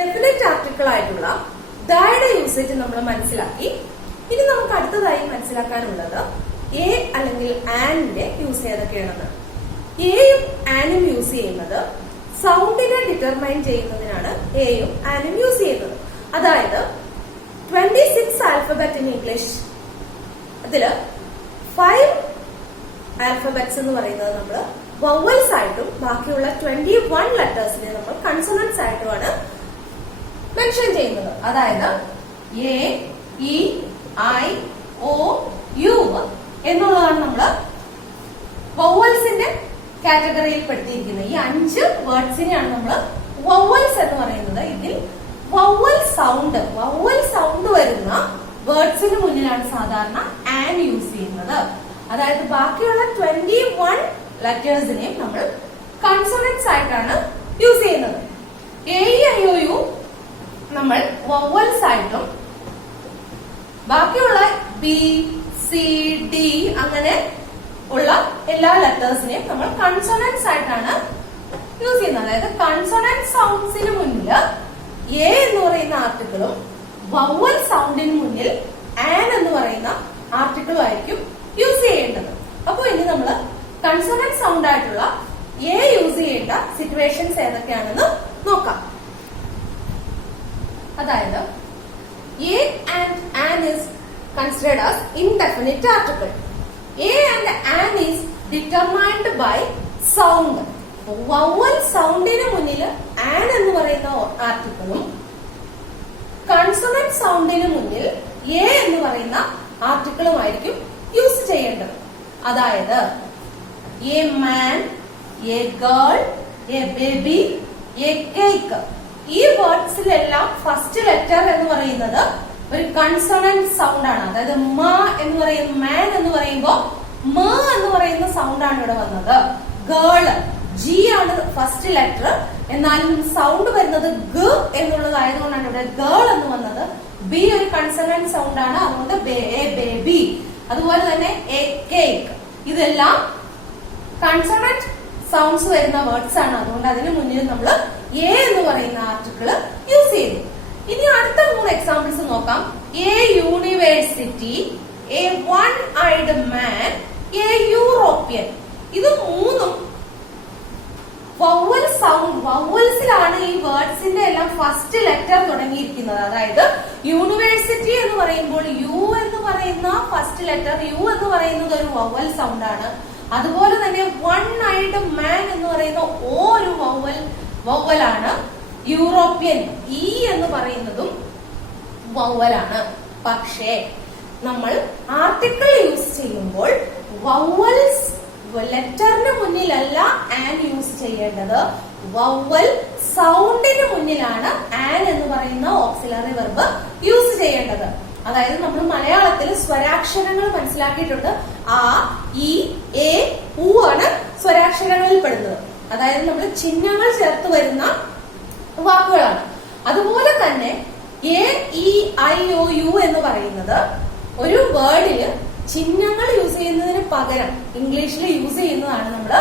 Definite article ആയിട്ടുള്ള ദയുടെ usage നമ്മൾ മനസ്സിലാക്കി. ഇനി നമുക്ക് അടുത്തതായി മനസ്സിലാക്കാനുള്ളത് എ അല്ലെങ്കിൽ ആനിന്റെ യൂസ് ഏതൊക്കെയാണെന്ന്. എയും ആനും യൂസ് ചെയ്യുന്നത് സൗണ്ടിനെ ഡിറ്റർമൈൻ ചെയ്യുന്നതിനാണ് എയും ആനും യൂസ് ചെയ്യുന്നത്. അതായത് 26 ആൽഫബറ്റ് ഇൻ ഇംഗ്ലീഷ്, അതില് 5 ആൽഫബറ്റ്സ് എന്ന് പറയുന്നത് നമ്മൾ വവൽസ് ആയിട്ടും ബാക്കിയുള്ള 21 ലെറ്റേഴ്സിനെ നമ്മൾ കൺസോണൻസ് ആയിട്ടുമാണ് മെൻഷൻ ചെയ്യുന്നത്. അതായത് A, E, I, O, U എന്നുള്ളതാണ് നമ്മൾ വവൽസിന്റെ കാറ്റഗറിയിൽ പെടുത്തിയിരിക്കുന്നത്. ഈ 5 വേർഡ്സിനെയാണ് നമ്മൾ വവൽസ് എന്ന് പറയുന്നത്. ഇതിൽ വവൽ സൗണ്ട് വരുന്ന വേർഡ്സിന് മുന്നിലാണ് സാധാരണ ആൻ യൂസ് ചെയ്യുന്നത്. അതായത് ബാക്കിയുള്ള 21 ലെറ്റേഴ്സിനെയും നമ്മൾ കൺസോണൻസ് ആയിട്ടാണ് യൂസ് ചെയ്യുന്നത്. എ, ഐ, ഒ, യു നമ്മൾ വവൽസ് ആയിട്ടും ബാക്കിയുള്ള ബി, സി, ഡി അങ്ങനെ ഉള്ള എല്ലാ ലെറ്റേഴ്സിനെയും നമ്മൾ കൺസോണൻസ് ആയിട്ടാണ് യൂസ് ചെയ്യുന്നത്. അതായത് കൺസോണന്റ് സൗണ്ട്സിന് മുന്നിൽ എ എന്ന് പറയുന്ന ആർട്ടിക്കിളും വവൽ സൗണ്ടിന് മുന്നിൽ ആൻ എന്ന് പറയുന്ന ആർട്ടിക്കിളും ആയിരിക്കും യൂസ് ചെയ്യേണ്ടത്. അപ്പോൾ ഇനി നമ്മൾ കൺസോണന്റ് സൗണ്ട് ആയിട്ടുള്ള എ യൂസ് ചെയ്യേണ്ട സിറ്റുവേഷൻസ് ഏതൊക്കെയാണെന്ന് നോക്കാം. അതായത് A and an is considered as indefinite article. A and an is determined by sound. Vowel സൗണ്ടിന് മുന്നിൽ ആൻ എന്ന് പറയുന്ന ആർട്ടിക്കിളും കൺസോണന്റ് സൗണ്ടിന് മുന്നിൽ എ എന്ന് പറയുന്ന ആർട്ടിക്കിളുമായിരിക്കും യൂസ് ചെയ്യേണ്ടത്. അതായത് a man, A girl, A baby, A cake, ഈ വേർഡ്സിലെല്ലാം ഫസ്റ്റ് ലെറ്റർ എന്ന് പറയുന്നത് ഒരു കൺസോണന്റ് സൗണ്ട് ആണ്. അതായത് മ എന്ന് പറയുന്ന മാൻ എന്ന് പറയുമ്പോ മ എന്ന് പറയുന്ന സൗണ്ട് ആണ് ഇവിടെ വന്നത്. ഗേള് ജി ആണ് ഫസ്റ്റ് ലെറ്റർ, എന്നാലും സൗണ്ട് വരുന്നത് ഗ എന്നുള്ളതായതുകൊണ്ടാണ് ഇവിടെ ഗേൾ എന്ന് വന്നത്. ബി ഒരു കൺസോണന്റ് സൗണ്ട് ആണ്, അതുകൊണ്ട് എ ബേബി. അതുപോലെ തന്നെ എ കേക്ക്, ഇതെല്ലാം കൺസോണന്റ് സൗണ്ട്സ് വരുന്ന വേർഡ്സ് ആണ്. അതുകൊണ്ട് അതിന് മുന്നിൽ നമ്മൾ എ എന്ന് പറയുന്ന ആർട്ടിക്കിൾ യൂസ് ചെയ്തു. ഇനി അടുത്ത 3 എക്സാമ്പിൾസ് നോക്കാം. A university, A one eyed man, A European. ഇത് മൂന്നും വവൽ സൗണ്ട്, വവൽസിലാണ് ഈ വേർഡ്സിന്റെ എല്ലാം ഫസ്റ്റ് ലെറ്റർ തുടങ്ങിയിരിക്കുന്നത്. അതായത് യൂണിവേഴ്സിറ്റി എന്ന് പറയുമ്പോൾ യു എന്ന് പറയുന്ന ഫസ്റ്റ് ലെറ്റർ, യു എന്ന് പറയുന്നത് ഒരു വവൽ സൗണ്ട് ആണ്. അതുപോലെ തന്നെ വൺ ഐഡ് മാൻ എന്ന് പറയുന്ന ഓ ഒരു വവലാണ്. യൂറോപ്യൻ ഇ എന്ന് പറയുന്നതും വവലാണ്. പക്ഷേ നമ്മൾ ആർട്ടിക്കിൾ യൂസ് ചെയ്യുമ്പോൾ വവൽസ് ലെറ്ററിന് മുന്നിലല്ല ആൻ യൂസ് ചെയ്യേണ്ടത്, വവൽ സൗണ്ടിന് മുന്നിലാണ് ആൻ എന്ന് പറയുന്ന ഓക്സിലറി വെർബ് യൂസ് ചെയ്യേണ്ടത്. അതായത് നമ്മൾ മലയാളത്തിൽ സ്വരാക്ഷരങ്ങൾ മനസ്സിലാക്കിയിട്ടുണ്ട്. ആ, ഇ, എ, ഉ ആണ് സ്വരാക്ഷരങ്ങളിൽ പെടുന്നത്. അതായത് നമ്മൾ ചിഹ്നങ്ങൾ ചേർത്ത് വരുന്ന വാക്കുകളാണ്. അതുപോലെ തന്നെ A, E, I, O, U എന്ന് പറയുന്നത് ഒരു വേർഡില് ചിഹ്നങ്ങൾ യൂസ് ചെയ്യുന്നതിന് പകരം ഇംഗ്ലീഷിൽ യൂസ് ചെയ്യുന്നതാണ് നമ്മൾ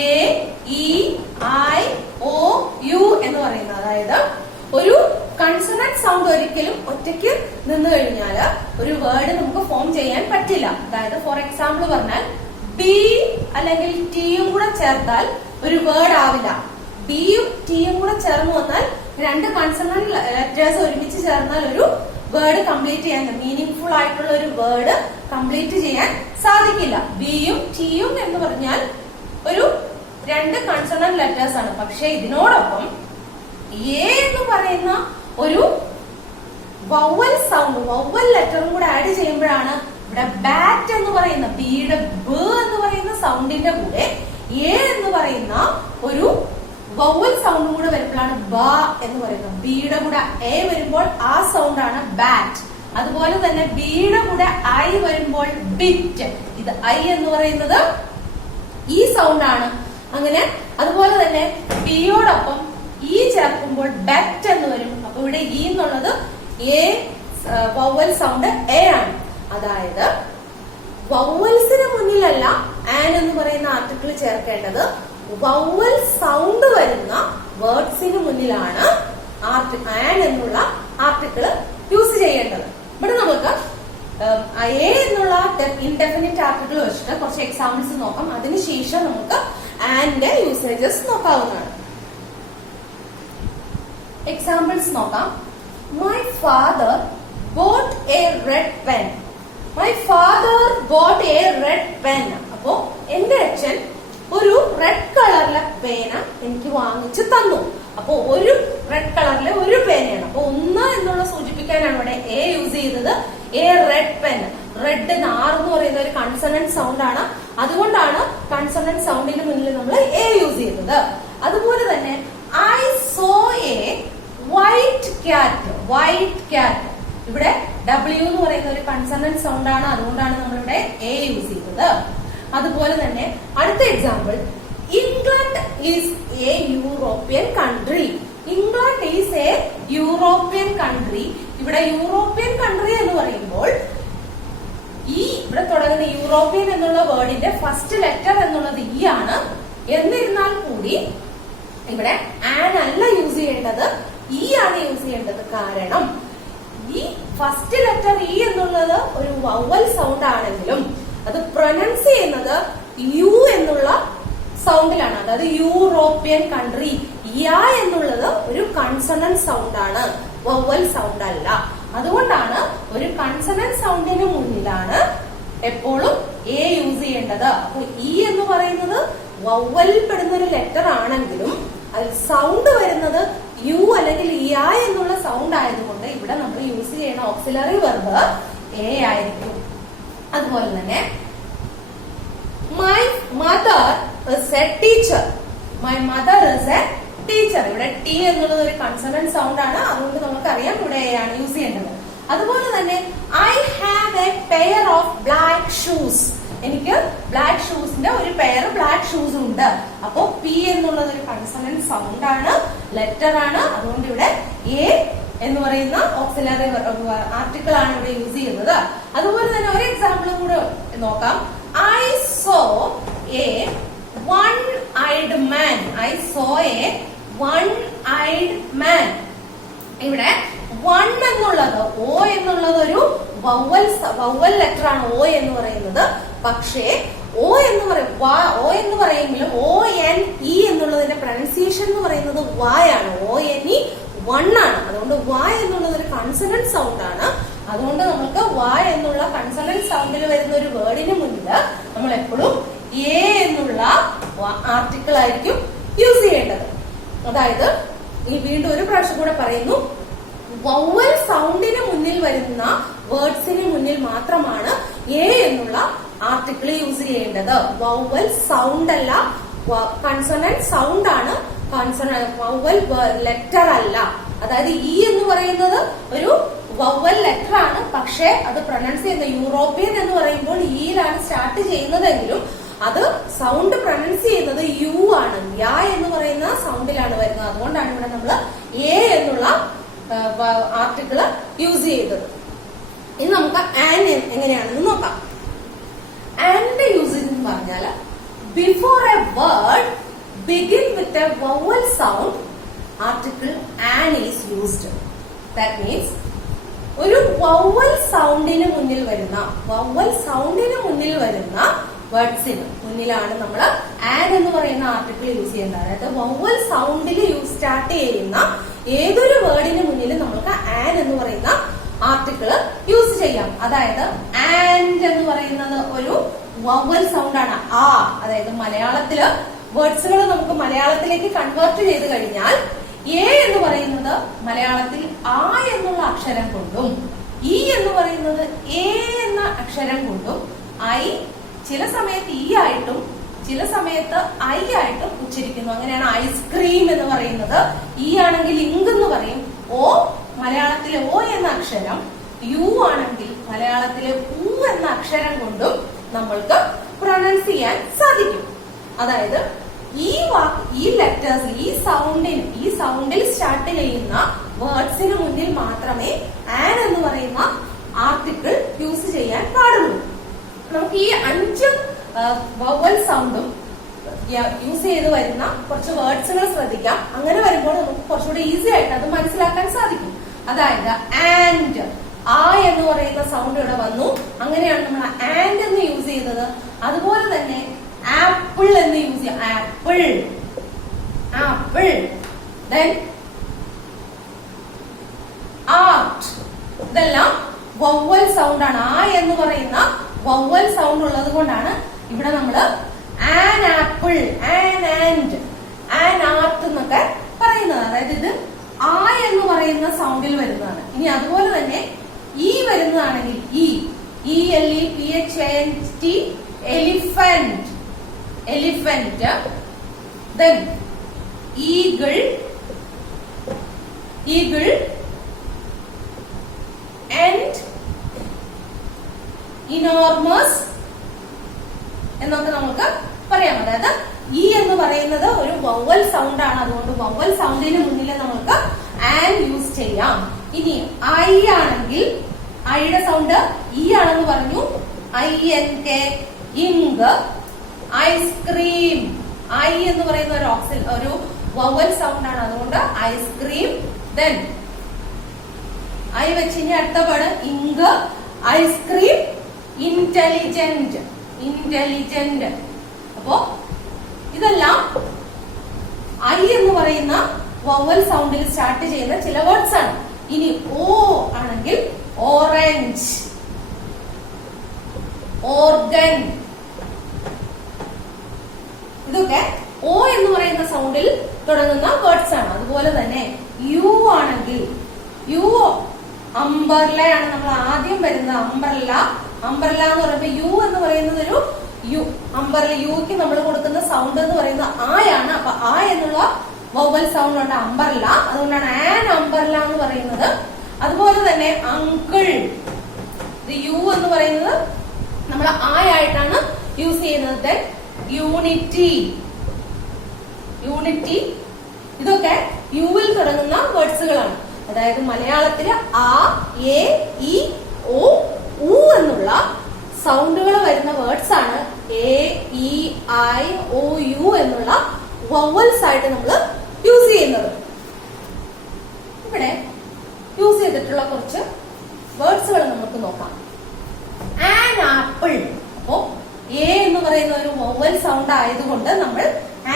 A, E, I, O, U എന്ന് പറയുന്നത്. അതായത് ഒരു കൺസോണന്റ് സൗണ്ട് ഒരിക്കലും ഒറ്റയ്ക്ക് നിന്ന് കഴിഞ്ഞാൽ ഒരു വേർഡ് നമുക്ക് ഫോം ചെയ്യാൻ പറ്റില്ല. അതായത് ഫോർ എക്സാമ്പിൾ പറഞ്ഞാൽ ബി അല്ലെങ്കിൽ ടിയും കൂടെ ചേർത്താൽ ഒരു വേർഡ് ആവില്ല. ബിയും ടിയും കൂടെ ചേർന്ന് വന്നാൽ 2 കൺസോണന്റ് ലെറ്റേഴ്സ് ഒരുമിച്ച് ചേർന്നാൽ ഒരു വേർഡ് കംപ്ലീറ്റ് ചെയ്യാൻ, മീനിങ് ഫുൾ ആയിട്ടുള്ള ഒരു വേർഡ് കംപ്ലീറ്റ് ചെയ്യാൻ സാധിക്കില്ല. ബിയും ടിയും എന്ന് പറഞ്ഞാൽ ഒരു 2 കൺസോണന്റ് ലെറ്റേഴ്സ് ആണ്. പക്ഷെ ഇതിനോടൊപ്പം എ എന്ന് പറയുന്ന ഒരു വവൽ സൗണ്ട്, വവൽ ലെറ്ററും കൂടെ ആഡ് ചെയ്യുമ്പോഴാണ് ഇവിടെ ബാറ്റ് എന്ന് പറയുന്ന ബിയുടെ ബ എന്ന് പറയുന്ന സൗണ്ടിന്റെ കൂടെ എ എന്ന് പറയുന്ന ഒരു വവൽ സൗണ്ടും കൂടെ വരുമ്പോഴാണ് ബ എന്ന് പറയുന്നത്. ബിയുടെ കൂടെ എ വരുമ്പോൾ ആ സൗണ്ട് ആണ് ബാറ്റ്. അതുപോലെ തന്നെ ബിയുടെ കൂടെ ഐ വരുമ്പോൾ ബിറ്റ്, ഇത് ഐ എന്ന് പറയുന്നത് ഈ സൗണ്ട് ആണ്. അങ്ങനെ അതുപോലെ തന്നെ ബിയോടൊപ്പം ഇ ചേർക്കുമ്പോൾ ബെറ്റ് എന്ന് വരും. അപ്പൊ ഇവിടെ ഇ എന്നുള്ളത് എ വവൽ സൗണ്ട് എ ആണ്. അതായത് വവൽസിന് മുന്നിലല്ല ആൻ എന്ന് പറയുന്ന ആർട്ടിക്കിൾ ചേർക്കേണ്ടത്, വവൽ സൗണ്ട് വരുന്ന വേർഡ്സിന് മുന്നിലാണ് ആൻ എന്നുള്ള ആർട്ടിക്കിൾ യൂസ് ചെയ്യേണ്ടത്. ഇവിടെ നമുക്ക് എ എന്നുള്ള ഇൻഡെഫിനിറ്റ് ആർട്ടിക്കിൾ വെച്ചിട്ട് കുറച്ച് എക്സാമ്പിൾസ് നോക്കാം. അതിനുശേഷം നമുക്ക് ആൻഡ് യൂസേജസ് നോക്കാവുന്നതാണ്. എക്സാമ്പിൾസ് നോക്കാം. My father boat A red pen. My father boat A red pen. അപ്പോ എന്റെ അച്ഛൻ ഒരു റെഡ് കളറിലെ പേന എനിക്ക് വാങ്ങിച്ചു തന്നു. അപ്പോ ഒരു റെഡ് കളറിലെ ഒരു പേനയാണ്. അപ്പൊ ഒന്ന് എന്നുള്ള സൂചിപ്പിക്കാനാണ് ഇവിടെ എ യൂസ് ചെയ്തത്. A red pen. Red R എന്ന് പറയുന്ന ഒരു കൺസണന്റ് സൗണ്ട് ആണ്. അതുകൊണ്ടാണ് കൺസണന്റ് സൗണ്ടിന് മുന്നിൽ നമ്മൾ എ യൂസ് ചെയ്തത്. അതുപോലെ തന്നെ I saw A white cat. White cat. ഇവിടെ ഡബ്ല്യു എന്ന് പറയുന്ന ഒരു കൺസണന്റ് സൗണ്ട് ആണ്. അതുകൊണ്ടാണ് നമ്മളിവിടെ എ യൂസ് ചെയ്തത്. അതുപോലെ തന്നെ അടുത്ത example, England is A European country. England is A European country. ഇവിടെ യൂറോപ്യൻ കൺട്രി എന്ന് പറയുമ്പോൾ ഈ ഇവിടെ തുടങ്ങുന്ന യൂറോപ്യൻ എന്നുള്ള വേർഡിന്റെ ഫസ്റ്റ് ലെറ്റർ എന്നുള്ളത് ഇ ആണ്. എന്നിരുന്നാൽ കൂടി ഇവിടെ ആൻ അല്ല യൂസ് ചെയ്യേണ്ടത്, ഇ ആണ് യൂസ് ചെയ്യേണ്ടത്. കാരണം ഈ ഫസ്റ്റ് ലെറ്റർ ഇ എന്നുള്ളത് ഒരു വവൽ സൗണ്ട് ആണെങ്കിലും അത് പ്രൊനൗൺസ് ചെയ്യുന്നത് യു എന്നുള്ള സൗണ്ടിലാണ്. അതായത് യൂറോപ്യൻ കൺട്രി. യാ എന്നുള്ളത് ഒരു കൺസണന്റ് സൗണ്ട് ആണ്, വവൽ സൗണ്ട് അല്ല. അതുകൊണ്ടാണ് ഒരു കൺസണന്റ് സൗണ്ടിന് മുന്നിലാണ് എപ്പോഴും എ യൂസ് ചെയ്യേണ്ടത്. അപ്പൊ ഇ എന്ന് പറയുന്നത് വവലിൽ പെടുന്ന ഒരു ലെറ്റർ ആണെങ്കിലും അതിൽ സൗണ്ട് വരുന്നത് യു അല്ലെങ്കിൽ യാ എന്നുള്ള സൗണ്ട് ആയതുകൊണ്ട് ഇവിടെ നമ്മൾ യൂസ് ചെയ്യുന്ന ഓക്സിലറി വെർബ് എ ആയിരിക്കും. അതുപോലെ തന്നെ my mother is A teacher. My mother is A teacher. ഇവിടെ ടി എന്നുള്ളത് ഒരു കൺസണന്റ് സൗണ്ട് ആണ്. അതുകൊണ്ട് നമുക്കറിയാം ഇവിടെ എ ആണ് യൂസ് ചെയ്യേണ്ടത്. അതുപോലെ തന്നെ I have A pair of black shoes. എനിക്ക് ബ്ലാക്ക് ഷൂസിന്റെ ഒരു പെയർ ബ്ലാക്ക് ഷൂസ് ഉണ്ട്. അപ്പോ പി എന്നുള്ളത് ഒരു കൺസണന്റ് സൗണ്ട് ആണ്, ലെറ്റർ ആണ്. അതുകൊണ്ട് ഇവിടെ എ എന്ന് പറയുന്ന ഓക്സിലറി ആർട്ടിക്കിൾ ആണ് ഇവിടെ യൂസ് ചെയ്യുന്നത്. അതുപോലെ തന്നെ ഒരു എക്സാമ്പിൾ കൂടെ നോക്കാം. I saw a one eyed man. I saw a one eyed man. ഇവിടെ വൺ എന്നുള്ളത് ഓ എന്നുള്ളത് ഒരു വവൽ ലെറ്റർ ആണ് ഓ എന്ന് പറയുന്നത്. പക്ഷേ ഓ എന്ന് പറയുമെങ്കിലും ഓ എൻ ഇ എന്നുള്ളതിന്റെ പ്രൊനൗൺസിയേഷൻ എന്ന് പറയുന്നത് വായാണ്. ഓ എൻ ഇ വൺ ആണ്. അതുകൊണ്ട് വായ് എന്നുള്ളത് ഒരു കൺസണന്റ് സൗണ്ട് ആണ്. അതുകൊണ്ട് നമുക്ക് വായ് എന്നുള്ള കൺസണന്റ് സൗണ്ടിൽ വരുന്ന ഒരു വേർഡിന് മുന്നിൽ നമ്മൾ എപ്പോഴും എ എന്നുള്ള ആർട്ടിക്കിൾ ആയിരിക്കും യൂസ് ചെയ്യേണ്ടത്. അതായത് ഈ വീണ്ടും ഒരു പ്രാവശ്യം കൂടെ പറയുന്നു, വവൽ സൗണ്ടിന് മുന്നിൽ വരുന്ന വേർഡ്സിന് മുന്നിൽ മാത്രമാണ് എ എന്നുള്ള ആർട്ടിക്കിൾ യൂസ് ചെയ്യേണ്ടത്. വവൽ സൗണ്ട് അല്ല, കൺസണന്റ് സൗണ്ട് ആണ്, വവൽ ലെറ്റർ അല്ല. അതായത് ഇ എന്ന് പറയുന്നത് ഒരു വവൽ ലെറ്റർ ആണ്. പക്ഷെ അത് പ്രൊനൗൺസ് ചെയ്യുന്ന യൂറോപ്യൻ എന്ന് പറയുമ്പോൾ ഇയിലാണ് സ്റ്റാർട്ട് ചെയ്യുന്നതെങ്കിലും അത് സൗണ്ട് പ്രൊനൗൺസ് ചെയ്യുന്നത് യു ആണ്. യാ എന്ന് പറയുന്ന സൗണ്ടിലാണ് വരുന്നത്. അതുകൊണ്ടാണ് ഇവിടെ നമ്മൾ എ എന്നുള്ള ആർട്ടിക്കിള് യൂസ് ചെയ്തത്. ഇനി നമുക്ക് ആൻ എങ്ങനെയാണെന്ന് നോക്കാം. ആന്റെ യൂസേജ് എന്ന് പറഞ്ഞാൽ before A word begin with a vowel sound article an is used. That means ഒരു വവൽ സൗണ്ടിന് മുന്നിൽ വരുന്ന വേർഡ്സിന് മുന്നിലാണ് നമ്മൾ ആൻ എന്ന് പറയുന്ന ആർട്ടിക്കിൾ യൂസ് ചെയ്യേണ്ടത്. അതായത് വവൽ സൗണ്ടിൽ സ്റ്റാർട്ട് ചെയ്യുന്ന ഏതൊരു വേർഡിന് മുന്നിൽ നമുക്ക് ആൻ എന്ന് പറയുന്ന ആർട്ടിക്കിള് യൂസ് ചെയ്യാം. അതായത് ആൻഡ് എന്ന് പറയുന്നത് ഒരു വവൽ സൗണ്ട് ആണ്. ആ, അതായത് മലയാളത്തില് വേർഡ്സുകൾ നമുക്ക് മലയാളത്തിലേക്ക് കൺവേർട്ട് ചെയ്ത് കഴിഞ്ഞാൽ എ എന്ന് പറയുന്നത് മലയാളത്തിൽ ആ എന്നുള്ള അക്ഷരം കൊണ്ടും ഇ എന്ന് പറയുന്നത് എ എന്ന അക്ഷരം കൊണ്ടും ഐ ചില സമയത്ത് ഇ ആയിട്ടും ചില സമയത്ത് ഐ ആയിട്ടും ഉച്ചരിക്കുന്നു. അങ്ങനെയാണ് ഐസ്ക്രീം എന്ന് പറയുന്നത്. ഇ ആണെങ്കിൽ ഇങ്ക് എന്ന് പറയും. ഓ മലയാളത്തിലെ ഓ എന്ന അക്ഷരം, യു ആണെങ്കിൽ മലയാളത്തിലെ ഉ എന്ന അക്ഷരം കൊണ്ടും നമ്മൾക്ക് പ്രൊനൗൺസ് ചെയ്യാൻ സാധിക്കും. അതായത് ഈ ലെറ്റേഴ്സ് ഈ സൗണ്ടിൽ സ്റ്റാർട്ട് ചെയ്യുന്ന വേർഡ്സിന് മുന്നിൽ മാത്രമേ ആൻ എന്ന് പറയുന്ന ആർട്ടിക്കിൾ യൂസ് ചെയ്യാൻ പാടുള്ളൂ. നമുക്ക് ഈ 5 വവൽ സൗണ്ടും യൂസ് ചെയ്ത് വരുന്ന കുറച്ച് വേർഡ്സുകൾ ശ്രദ്ധിക്കാം. അങ്ങനെ വരുമ്പോൾ നമുക്ക് കുറച്ചുകൂടി ഈസി ആയിട്ട് അത് മനസ്സിലാക്കാൻ സാധിക്കും. അതായത് ആൻഡ്, ആ എന്ന് പറയുന്ന സൗണ്ട് ഇവിടെ വന്നു. അങ്ങനെയാണ് നമ്മൾ ആൻഡ് എന്ന് യൂസ് ചെയ്തത്. അതുപോലെ തന്നെ ആപ്പിൾ എന്ന് യൂസ് ചെയ്യാം. Apple, apple. ദെൻ ആർട്ട്, ഇതെല്ലാം വവ്വൽ സൗണ്ട് ആണ്. ആ എന്ന് പറയുന്ന വവ്വൽ സൗണ്ട് ഉള്ളത് കൊണ്ടാണ് ഇവിടെ നമ്മള് an apple, an and, an art എന്നൊക്കെ പറയുന്നത്. അതായത് ഇത് ആ എന്ന് പറയുന്ന സൗണ്ടിൽ വരുന്നതാണ്. ഇനി അതുപോലെ തന്നെ ഈ വരുന്നതാണെങ്കിൽ ELEPHANT, elephant, elephant. Then eagle, eagle. And enormous എന്നൊക്കെ നമുക്ക് പറയാം. അതായത് ഈ എന്ന് പറയുന്നത് ഒരു വവ്വൽ സൗണ്ട് ആണ്. അതുകൊണ്ട് വവ്വൽ സൗണ്ടിന് മുന്നിൽ നമുക്ക് ആൻ യൂസ് ചെയ്യാം. ഇനി ഐ ആണെങ്കിൽ ഐയുടെ സൗണ്ട് ഇ ആണെന്ന് പറഞ്ഞു. INK, ink. ഐസ്ക്രീം, ഐ എന്ന് പറയുന്ന ഒരു വവ്വൽ സൗണ്ട് ആണ്. അതുകൊണ്ട് ഐസ്ക്രീം. ദെൻ ഐ വെച്ച് ഇനി അടുത്ത word ink, ice cream. Intelligent, intelligent. അപ്പോ ഇതെല്ലാം ഐ എന്ന് പറയുന്ന വവ്വൽ സൗണ്ടിൽ സ്റ്റാർട്ട് ചെയ്യുന്ന ചില വേർഡ്സ് ആണ്. ഇനി ഓ ആണെങ്കിൽ ഓറഞ്ച്, ഓർഗൻ. ഇതൊക്കെ ഓ എന്ന് പറയുന്ന സൗണ്ടിൽ തുടങ്ങുന്ന വേർഡ്സ് ആണ്. അതുപോലെ തന്നെ യു ആണെങ്കിൽ യു, അംബർല ആണ് നമ്മൾ ആദ്യം വരുന്നത്. അംബർല, അംബർല എന്ന് പറയുമ്പോൾ യു എന്ന് പറയുന്നത് ഒരു യു, അംബർല, യുക്ക് നമ്മൾ കൊടുക്കുന്ന സൗണ്ട് എന്ന് പറയുന്നത് ആയാണ്. അപ്പൊ ആ എന്നുള്ള വവ്വൽ സൗണ്ട് ഉണ്ട് അംബർല. അതുകൊണ്ടാണ് ആൻ അംബർല എന്ന് പറയുന്നത്. അതുപോലെ തന്നെ അങ്കിൾ, യു എന്ന് പറയുന്നത് നമ്മൾ ആയിട്ടാണ് യൂസ് ചെയ്യുന്നത്. Unity, unity. ഇതൊക്കെ യുവിൽ തുടങ്ങുന്ന വേർഡ്സുകളാണ്. അതായത് മലയാളത്തില് ആ, എ, ഇ, ഓ, ഉ എന്നുള്ള സൗണ്ടുകൾ വരുന്ന വേർഡ്സ് ആണ് A, E, I, O, U എന്നുള്ള വവ്വൽസ് ആയിട്ട് നമ്മൾ യൂസ് ചെയ്യുന്നത്. ഇവിടെ യൂസ് ചെയ്തിട്ടുള്ള കുറച്ച് വേർഡ്സുകൾ നമുക്ക് നോക്കാം. An apple. അപ്പോ എ എന്ന് പറയുന്ന ഒരു വവ്വൽ സൗണ്ട് ആയതുകൊണ്ട് നമ്മൾ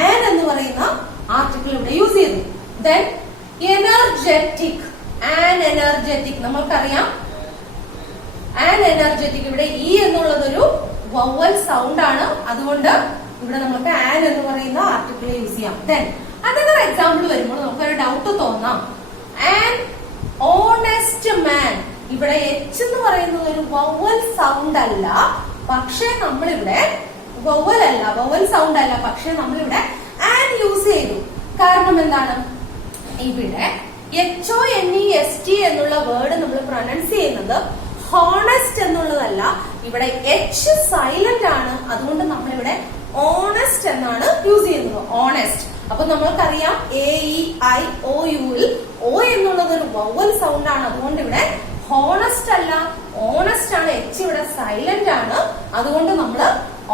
ആൻ എന്ന് പറയുന്ന ആർട്ടിക്കിൾ ഇവിടെ യൂസ് ചെയ്തു. Then energetic, an energetic. നമ്മൾക്കറിയാം ആൻ എനർജറ്റിക്. ഇവിടെ ഇ എന്നുള്ളതൊരു വവ്വൽ സൗണ്ട് ആണ്. അതുകൊണ്ട് ഇവിടെ നമുക്ക് ആൻ എന്ന് പറയുന്ന ആർട്ടിക്കിൾ യൂസ് ചെയ്യാം. ദെൻ അനദർ എക്സാമ്പിൾ വരുമ്പോൾ നമുക്കൊരു ഡൗട്ട് തോന്നാം. An honest man. ഇവിടെ എച്ച് എന്ന് പറയുന്നത് ഒരു വവ്വൽ സൗണ്ട് അല്ല, പക്ഷെ നമ്മളിവിടെ വവ്വൽ അല്ല, വവ്വൽ സൗണ്ട് അല്ല, പക്ഷെ നമ്മളിവിടെ ആൻ യൂസ് ചെയ്തു. കാരണം എന്താണ്? ഇവിടെ HONEST എന്നുള്ള വേർഡ് നമ്മൾ പ്രൊനൗൺസ് ചെയ്യുന്നത് ഹോണസ്റ്റ് എന്നുള്ളതല്ല. ഇവിടെ എച്ച് സൈലന്റ് ആണ്. അതുകൊണ്ട് നമ്മളിവിടെ ഓണസ്റ്റ് എന്നാണ് യൂസ് ചെയ്യുന്നത്. ഓണസ്റ്റ്. അപ്പൊ നമ്മൾക്കറിയാം AEIOUൽ O എന്നുള്ളത് ഒരു വവ്വൽ സൗണ്ട് ആണ്. അതുകൊണ്ട് ഇവിടെ ഹോണസ്റ്റ് അല്ല, ഓണസ്റ്റ് ആണ്. എച്ച് ഇവിടെ സൈലന്റ് ആണ്. അതുകൊണ്ട് നമ്മൾ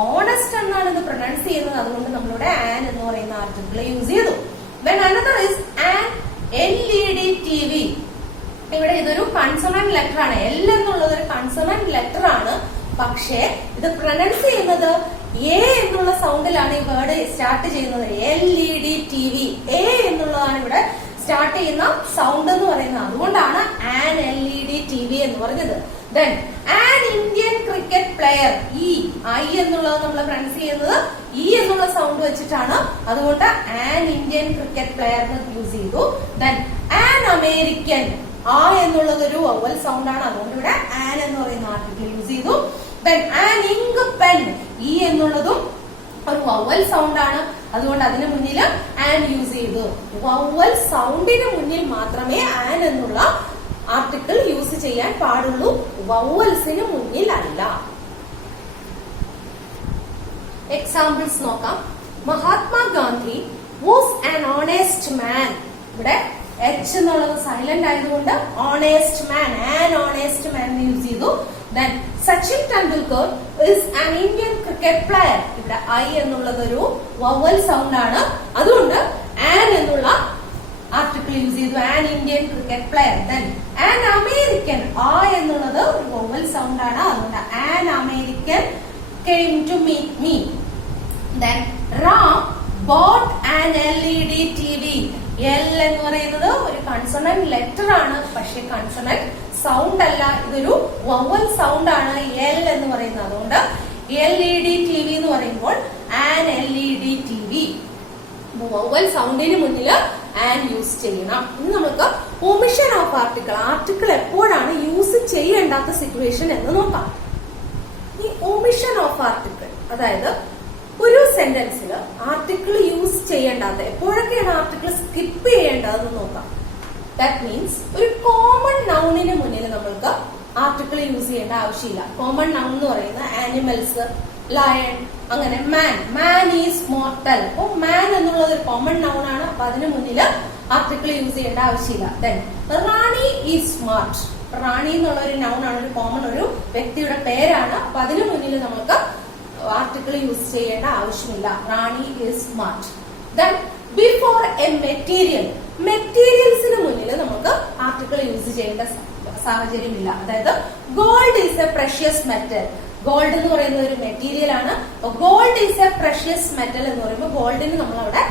ഓണസ്റ്റ് എന്നാണ് ഇത് പ്രൊനൗൺസ് ചെയ്യുന്നത്. അതുകൊണ്ട് നമ്മളിവിടെ ആൻ എന്ന് പറയുന്ന ആർട്ടിക്കിൾ യൂസ് ചെയ്തു. Then another is an LED TV. ഇവിടെ ഇതൊരു കൺസണന്റ് ലെറ്റർ ആണ്. എൽ എന്നുള്ളത് ഒരു കൺസണന്റ് ലെറ്റർ ആണ്. പക്ഷേ ഇത് പ്രൊനൗൺസ് ചെയ്യുന്നത് എ എന്നുള്ള സൗണ്ടിലാണ് ഈ വേർഡ് സ്റ്റാർട്ട് ചെയ്യുന്നത്. LED TV. എ എന്നുള്ളതാണ് ഇവിടെ സ്റ്റാർട്ട് ചെയ്യുന്ന സൗണ്ട് എന്ന് പറയുന്നത്. അതുകൊണ്ടാണ് ആൻ LED TV എന്ന് പറഞ്ഞത്. Then an Indian cricket player. I എന്നുള്ളത് നമ്മൾ പ്രൊനൗൺസ് ചെയ്യുന്നത് ഇ എന്നുള്ള സൗണ്ട് വെച്ചിട്ടാണ്. അതുകൊണ്ട് an Indian cricket player use ചെയ്തു. Then an American. ആ എന്നുള്ളത് ഒരു വവ്വൽ സൗണ്ട് ആണ്. അതുകൊണ്ട് ഇവിടെ ആൻ എന്ന് പറയുന്ന ആർട്ടിക്കിൾ യൂസ് ചെയ്തു. Then an ink pen. E എന്നുള്ളതും ഒരു വവ്വൽ സൗണ്ട് ആണ്. അതുകൊണ്ട് അതിന് മുന്നിൽ ആൻ യൂസ് ചെയ്തു. വവ്വൽ സൗണ്ടിന് മുന്നിൽ മാത്രമേ ആൻ എന്നുള്ള ആർട്ടിക്കിൾ യൂസ് ചെയ്യാൻ പാടുള്ളൂ, വവ്വൽസിന് മുന്നിൽ അല്ല. എക്സാമ്പിൾസ് നോക്കാം. Mahatma Gandhi was an honest man. ഇവിടെ എച്ച് എന്നുള്ളത് സൈലന്റ് ആയതുകൊണ്ട് honest man, an honest man use ചെയ്തു. Then Sachin Tendulkar is an Indian cricket player. ഇവിടെ ഐ എന്നുള്ളത് ഒരു വവൽ സൗണ്ട് ആണ്, അതുകൊണ്ട് ആൻ എന്നുള്ള ആർട്ടിക്കിൾ യൂസ് ചെയ്തു. An Indian cricket player. Then an American, ആ എന്നുള്ളത് ഒരു വവൽ സൗണ്ട് ആണ്, അതുകൊണ്ട് an American came to meet me. Then Ram bought an LED TV. L എന്ന് പറയുന്നത് ഒരു കൺസണന്റ് ലെറ്റർ ആണ്, പക്ഷെ കൺസണന്റ് സൗണ്ട് അല്ല, ഇതൊരു വവൽ സൗണ്ട് ആണ് L എന്ന് പറയുന്നത്. അതുകൊണ്ട് LED TV എന്ന് പറയുമ്പോൾ an LED TV. വവൽ സൗണ്ടിന് മുന്നിൽ ആൻ യൂസ് ചെയ്യണം. ഇനി നമുക്ക് ഒമിഷൻ ഓഫ് ആർട്ടിക്കിൾ, ആർട്ടിക്കിൾ എപ്പോഴാണ് യൂസ് ചെയ്യേണ്ടാത്ത സിറ്റുവേഷൻ എന്ന് നോക്കാം. ഈ ഒമിഷൻ ഓഫ് ആർട്ടിക്കിൾ, അതായത് ഒരു സെന്റൻസിൽ ആർട്ടിക്കിൾ യൂസ് ചെയ്യേണ്ടാത്ത എപ്പോഴൊക്കെയാണ് ആർട്ടിക്കിൾ സ്കിപ്പ് ചെയ്യേണ്ടതെന്ന് നോക്കാം. ദാറ്റ് മീൻസ് ഒരു കോമൺ നൗണിന് മുന്നിൽ നമ്മൾക്ക് ആർട്ടിക്കിൾ യൂസ് ചെയ്യേണ്ട ആവശ്യമില്ല. കോമൺ നൗൺ എന്ന് പറയുന്ന ആനിമൽസ്, ലയൺ, അങ്ങനെ മാൻ ഈസ് മോർട്ടൽ. അപ്പൊ മാൻ എന്നുള്ളത് ഒരു കോമൺ നൗൺ ആണ്, അപ്പൊ അതിന് മുന്നിൽ ആർട്ടിക്കിൾ യൂസ് ചെയ്യേണ്ട ആവശ്യമില്ല. Then Rani is smart. Rani എന്നുള്ള ഒരു നൗൺ ആണ്, ഒരു കോമൺ ഒരു വ്യക്തിയുടെ പേരാണ്, അപ്പൊ അതിന് മുന്നിൽ നമുക്ക് ആർട്ടിക്കിൾ യൂസ് ചെയ്യേണ്ട ആവശ്യമില്ല. Rani is smart. Then before a material, മെറ്റീരിയൽസിന് മുന്നിൽ നമുക്ക് ആർട്ടിക്കിൾ യൂസ് ചെയ്യേണ്ട സാഹചര്യമില്ല. അതായത് gold is a precious metal. Gold എന്ന് പറയുന്ന ഒരു മെറ്റീരിയൽ ആണ്, അപ്പൊ gold is a precious metal എന്ന് പറയുമ്പോൾ ഗോൾഡിന് നമ്മൾ അവിടെ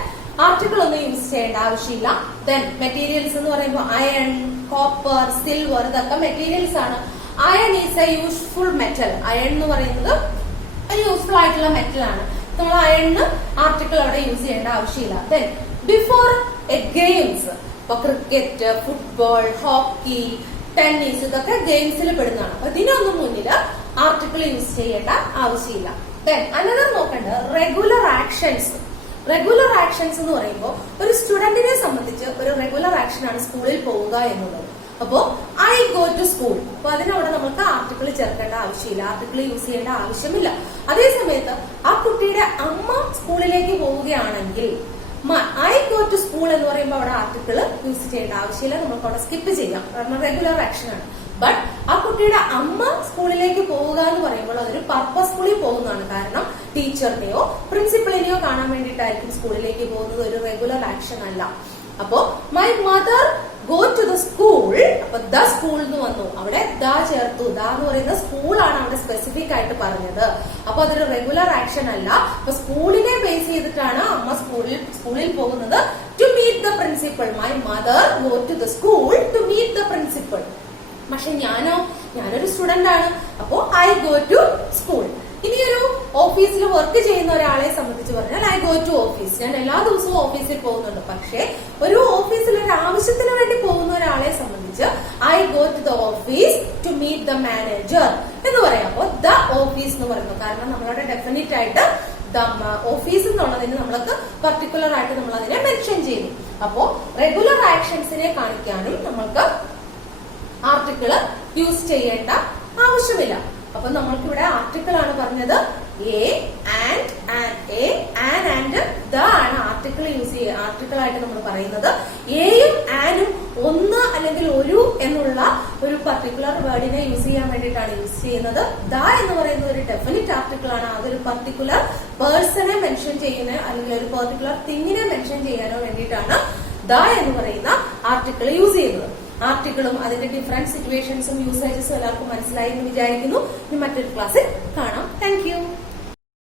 ആർട്ടിക്കിൾ ഒന്നും യൂസ് ചെയ്യേണ്ട ആവശ്യമില്ല. ദെൻ മെറ്റീരിയൽസ് എന്ന് പറയുമ്പോൾ അയൺ, കോപ്പർ, സിൽവർ, ഇതൊക്കെ മെറ്റീരിയൽസ് ആണ്. Iron is A useful metal. Iron എന്ന് പറയുന്നത് ഒരു യൂസ്ഫുൾ ആയിട്ടുള്ള മെറ്റൽ ആണ്, നമ്മൾ അയണിന് ആർട്ടിക്കിൾ അവിടെ യൂസ് ചെയ്യേണ്ട ആവശ്യമില്ല. ദെൻ ബിഫോർ എ ഗെയിംസ്, ഇപ്പൊ ക്രിക്കറ്റ്, ഫുട്ബോൾ, ഹോക്കി, ടെന്നീസ്, ഇതൊക്കെ ഗെയിംസിൽ പെടുന്നതാണ്, അപ്പൊ ഇതിനൊന്നും മുന്നിൽ ആർട്ടിക്കിൾ യൂസ് ചെയ്യേണ്ട ആവശ്യമില്ല. ദെൻ അനദർ നോക്കേണ്ടത് റെഗുലർ ആക്ഷൻസ്. റെഗുലർ ആക്ഷൻസ് എന്ന് പറയുമ്പോൾ ഒരു സ്റ്റുഡന്റിനെ സംബന്ധിച്ച് ഒരു റെഗുലർ ആക്ഷൻ ആണ് സ്കൂളിൽ പോവുക എന്നുള്ളത്. അപ്പോ ഐ ഗോ ടു സ്കൂൾ, അപ്പൊ അതിനവിടെ നമുക്ക് ആർട്ടിക്കിൾ ചേർക്കേണ്ട ആവശ്യമില്ല, ആർട്ടിക്കിൾ യൂസ് ചെയ്യേണ്ട ആവശ്യമില്ല. അതേ സമയത്ത് ആ കുട്ടിയുടെ അമ്മ സ്കൂളിലേക്ക് പോവുകയാണെങ്കിൽ ഐ ഗോ ടു സ്കൂൾ എന്ന് പറയുമ്പോൾ അവിടെ ആർട്ടിക്കിൾ യൂസ് ചെയ്യേണ്ട ആവശ്യമില്ല, നമുക്ക് അവിടെ സ്കിപ്പ് ചെയ്യാം, കാരണം റെഗുലർ ആക്ഷൻ ആണ്. ബട്ട് ആ കുട്ടിയുടെ അമ്മ സ്കൂളിലേക്ക് പോവുക എന്ന് പറയുമ്പോൾ അതൊരു പർപ്പസ്ഫുള്ളി പോകുന്നതാണ്, കാരണം ടീച്ചറിനെയോ പ്രിൻസിപ്പളിനെയോ കാണാൻ വേണ്ടിയിട്ടായിരിക്കും സ്കൂളിലേക്ക് പോകുന്നത്, ഒരു റെഗുലർ ആക്ഷൻ അല്ല. അപ്പോ my mother go to the school, അപ്പൊ ദ സ്കൂൾ എന്ന് വന്നു, അവിടെ ദ ചേർത്തു. ദ എന്ന് പറയുന്ന സ്കൂളാണ് അവിടെ സ്പെസിഫിക് ആയിട്ട് പറഞ്ഞത്, അപ്പൊ അതൊരു റെഗുലർ ആക്ഷൻ അല്ല. അപ്പൊ സ്കൂളിനെ ബേസ് ചെയ്തിട്ടാണ് അമ്മ സ്കൂളിൽ പോകുന്നത്. To meet the principal, my mother go to the school to meet the principal. പക്ഷെ ഞാനൊരു സ്റ്റുഡന്റ് ആണ്, അപ്പോ ഐ ഗോ ടു സ്കൂൾ. ഇനി ഒരു ഓഫീസിൽ വർക്ക് ചെയ്യുന്ന ഒരാളെ സംബന്ധിച്ച് പറഞ്ഞാൽ ഐ ഗോ ടു ഓഫീസ്, ഞാൻ എല്ലാ ദിവസവും ഓഫീസിൽ പോകുന്നുണ്ട്. പക്ഷെ ഒരു ഓഫീസിൽ ഒരു ആവശ്യത്തിന് വേണ്ടി പോകുന്ന ഒരാളെ സംബന്ധിച്ച് I go to the office to meet the manager എന്ന് പറയാം. അപ്പോ ദ ഓഫീസ് എന്ന് പറയുന്നു, കാരണം നമ്മളവിടെ ഡെഫിനറ്റ് ആയിട്ട് ദ ഓഫീസ് എന്നുള്ളതിന് നമ്മൾക്ക് പർട്ടിക്കുലർ ആയിട്ട് നമ്മൾ അതിനെ മെൻഷൻ ചെയ്തു. അപ്പോ റെഗുലർ ആക്ഷൻസിനെ കാണിക്കാനും നമ്മൾക്ക് ആർട്ടിക്കിൾ യൂസ് ചെയ്യേണ്ട ആവശ്യമില്ല. അപ്പൊ നമ്മൾക്ക് ഇവിടെ ആർട്ടിക്കിൾ ആണ് പറഞ്ഞത്. ആൻഡ് ദ ആണ് ആർട്ടിക്കിൾ യൂസ് ചെയ്യുക, ആർട്ടിക്കിൾ ആയിട്ട് നമ്മൾ പറയുന്നത്. എയും ആനും ഒന്ന് അല്ലെങ്കിൽ ഒരു എന്നുള്ള ഒരു പർട്ടിക്കുലർ വേർഡിനെ യൂസ് ചെയ്യാൻ വേണ്ടിയിട്ടാണ് യൂസ് ചെയ്യുന്നത്. ദ എന്ന് പറയുന്നത് ഒരു ഡെഫിനിറ്റ് ആർട്ടിക്കിൾ ആണ്, അതൊരു പർട്ടിക്കുലർ പേഴ്സണെ മെൻഷൻ ചെയ്യുന്ന അല്ലെങ്കിൽ ഒരു പർട്ടിക്കുലർ തിങ്ങിനെ മെൻഷൻ ചെയ്യാനോ വേണ്ടിയിട്ടാണ് ദ എന്ന് പറയുന്ന ആർട്ടിക്കിൾ യൂസ് ചെയ്യുന്നത്. ആർട്ടിക്കിളും അതിന്റെ ഡിഫറെന്റ് സിറ്റുവേഷൻസും യൂസേജസും എല്ലാവർക്കും മനസ്സിലായി എന്ന് വിചാരിക്കുന്നു. ഇനി മറ്റൊരു ക്ലാസ്സിൽ കാണാം. Thank you.